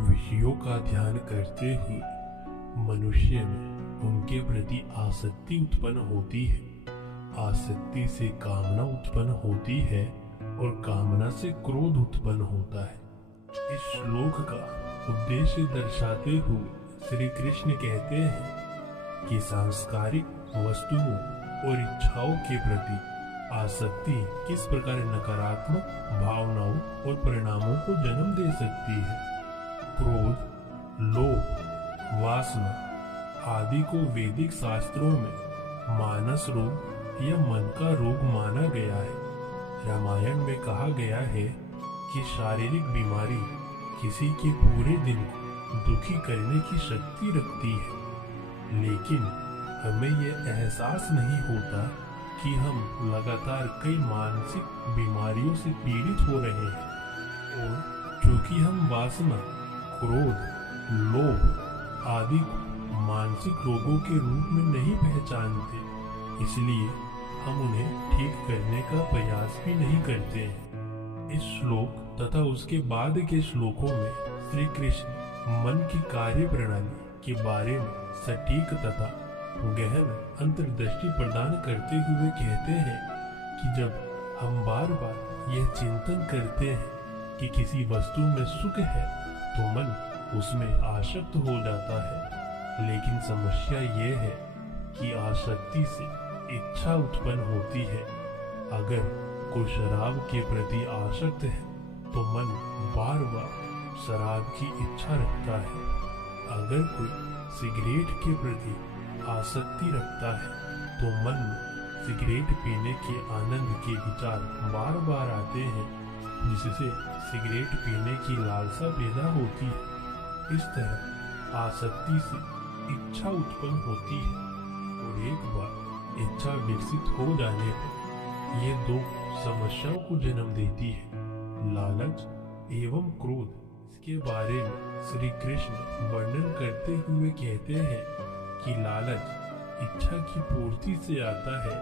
विषयों का ध्यान करते हुए मनुष्य में उनके प्रति आसक्ति उत्पन्न होती है। आसक्ति से कामना उत्पन्न होती है और कामना से क्रोध उत्पन्न होता है। इस श्लोक का उद्देश्य दर्शाते हुए श्री कृष्ण कहते हैं कि सांस्कारिक वस्तुओं और इच्छाओं के प्रति आसक्ति किस प्रकार नकारात्मक भावनाओं और परिणामों को जन्म दे सकती है। क्रोध, लोभ, वासना आदि को वैदिक शास्त्रों में मानस रोग या मन का रोग माना गया है। रामायण में कहा गया है कि शारीरिक बीमारी किसी के पूरे दिन को दुखी करने की शक्ति रखती है, लेकिन हमें यह एहसास नहीं होता कि हम लगातार कई मानसिक बीमारियों से पीड़ित हो रहे हैं। और चूंकि हम वासना, क्रोध, लोभ आदि को मानसिक रोगों के रूप में नहीं पहचानते, इसलिए हम उन्हें ठीक करने का प्रयास भी नहीं करते हैं। इस श्लोक तथा उसके बाद के श्लोकों में श्री कृष्ण मन की कार्य प्रणाली के बारे में सटीक तथा गहन अंतर्दृष्टि प्रदान करते हुए कहते हैं कि जब हम बार बार यह चिंतन करते हैं कि किसी वस्तु में सुख है तो मन उसमें आसक्त हो जाता है। लेकिन समस्या यह है कि आसक्ति से इच्छा उत्पन्न होती है। अगर कोई शराब के प्रति आसक्त है तो मन बार बार शराब की इच्छा रखता है। अगर कोई सिगरेट के प्रति आसक्ति रखता है तो मन में सिगरेट पीने के आनंद के विचार बार बार आते हैं, जिससे सिगरेट पीने की लालसा पैदा होती है। इस तरह आसक्ति से इच्छा उत्पन्न होती है और एक बार इच्छा विकसित हो जाने पर यह दो समस्याओं को जन्म देती है, लालच एवं क्रोध। इसके बारे में श्री कृष्ण वर्णन करते हुए कहते हैं कि लालच इच्छा की पूर्ति से आता है।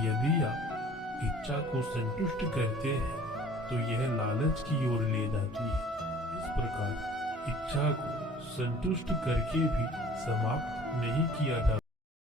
यदि आप इच्छा को संतुष्ट करते हैं तो यह लालच की ओर ले जाती है। इस प्रकार इच्छा को संतुष्ट करके भी समाप्त नहीं किया जा